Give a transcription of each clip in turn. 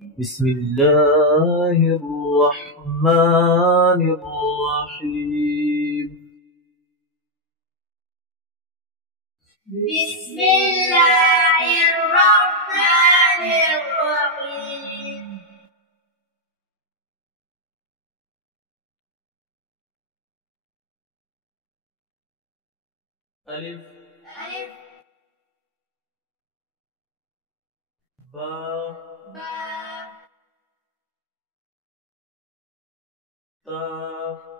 بسم الله الرحمن الرحيم. بسم الله الرحمن الرحيم. ألف ألف با با تا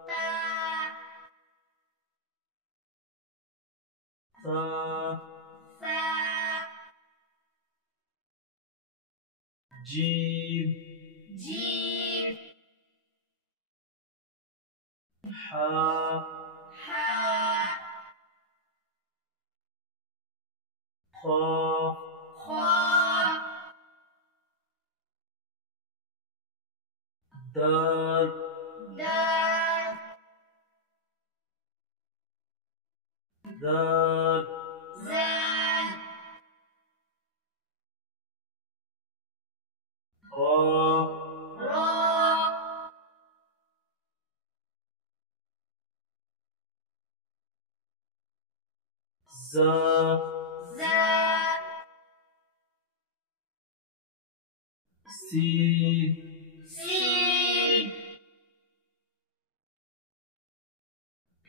تا ثا ثا جيم جيم حا حا خا خا دال دال ذال زال را را زا زا سين سين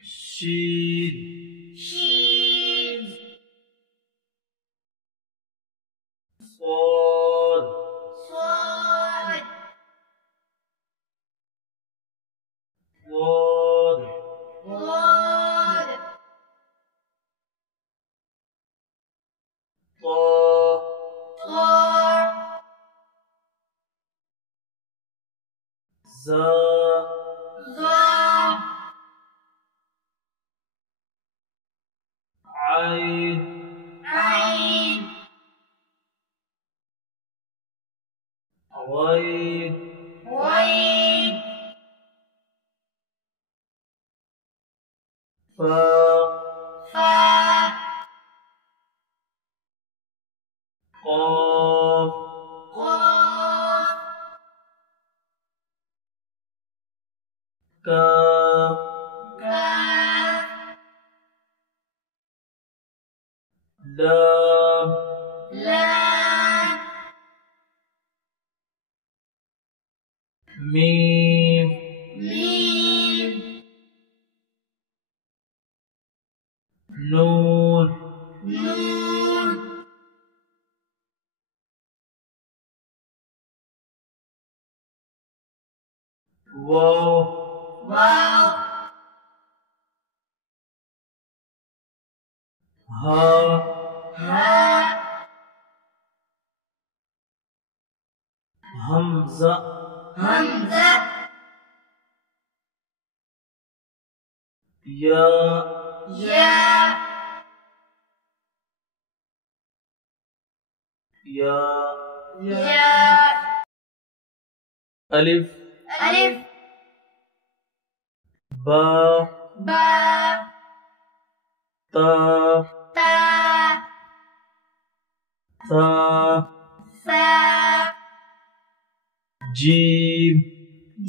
شين شين صاد صاد ضاد ضاد طا طا زا ظا عين عين غين غين فا فا قاف قاف كاف كاف لام لام ميم ميم نون نون واو واو ها ها همزة همزة يا يا يا يا ألف ألف با با تا تا ثا ثا جيم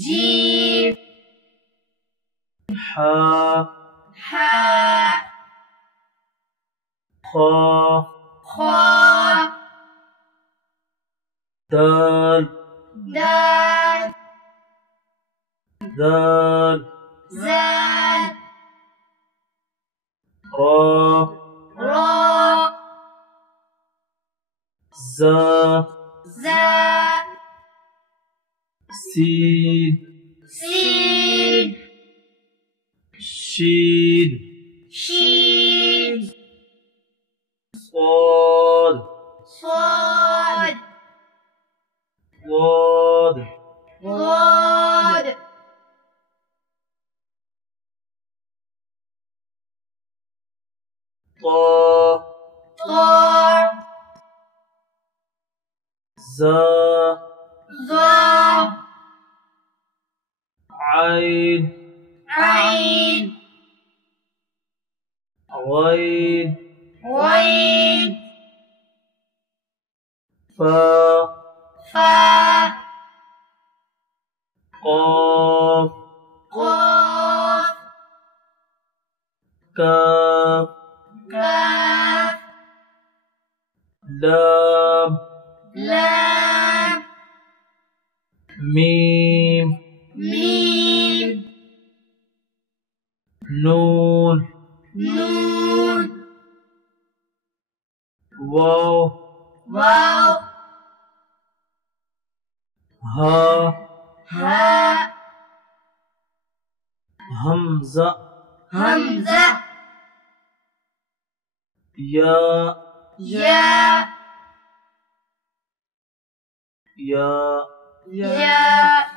جيم حا حا خا خا دال دال ذال زال را را زا زا سين سين شين شين صاد صاد ضاد ضاد طا طا زا ظا عين عين غين غين فا فا كاف لام لام ميم ميم نون نون واو واو ها هاء همزة همزة يا ياء يا ياء